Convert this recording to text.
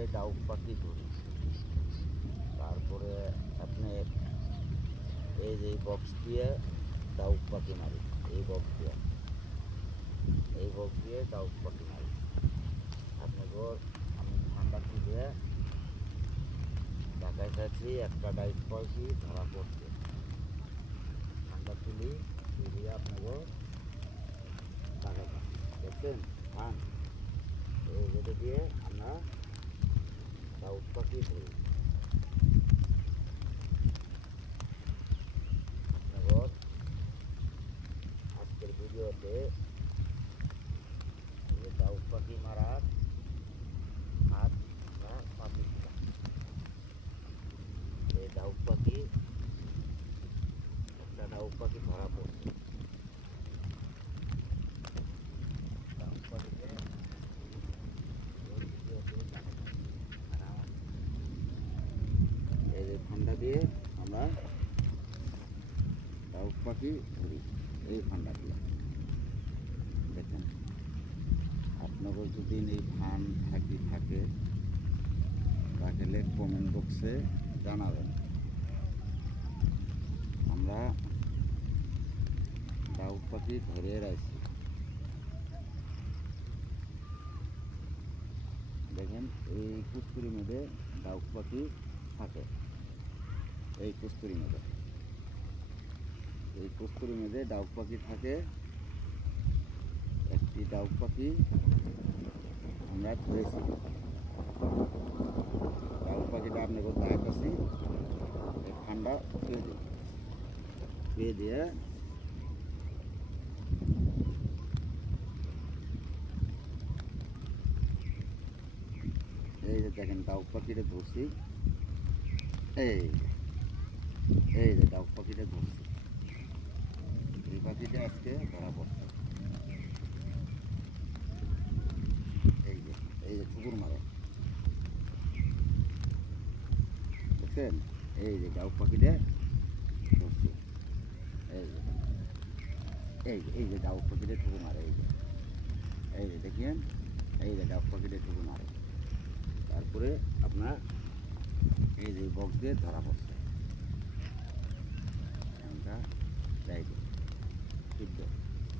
এইভাবে ডাউক পাখি ধরি। তারপরে আপনি এই যে বক্স দিয়ে ডাউক পাখি মারি, এই বক্স দিয়ে ডাউক পাখি মারি। আপনাকে আমি ঠান্ডা দিয়ে দেখাইতেছি একটা ডাউক পাখি ধরা পড়ছে। ঠান্ডা তুলি দিয়ে আপনাকে দেখাচ্ছি, দেখছেন ধান এই যেটা দিয়ে আমরা ডাউক পাখি ধরি। আজকের ভিডিওতে ডাউক পাখি মারার হাত বা পাখি দিলাম। এই ডাউক পাখি একটা ডাউক পাখি ধরা পড়ছে। ডাউক পাখিতে এই যে ঠান্ডা দিয়ে আমরা ডাউক পাখি ধরি, এই ঠান্ডা দিয়ে। দেখেন আপনাদের যদি এই ধান থাকে তাহলে কমেন্ট বক্সে জানাবেন। আমরা ডাউক পাখি ধরে রাখছি। দেখেন এই কুস্তুরির মধ্যে ডাউক পাখি থাকে, এই কুস্তুরির মধ্যে ডাউক পাখি থাকে। একটি ডাউক পাখি আমরা ধরেছি। ডাউক পাখিটা আপনাকে দেখাচ্ছি, এই ঠান্ডা ছুঁয়ে দিয়ে এই যে দেখেন ডাউক পাখিটা ধরছি। এই যে ডাউক পাখিটা ধরছি। এই পাখিটা আজকে ধরা পড়ছে। এই যে পুকুর মারে, দেখছেন এই যে ডাউক পাখিটা ধরছি। এই যে ডাউক পাখিটা ঠুকু মারে, এই যে দেখেন এই যে ডাউক পাখিটা ঠুকু মারে। তারপরে আপনার এই যে বক্স দিয়ে ধরা পড়ছে। আমরা যাই সিদ্ধ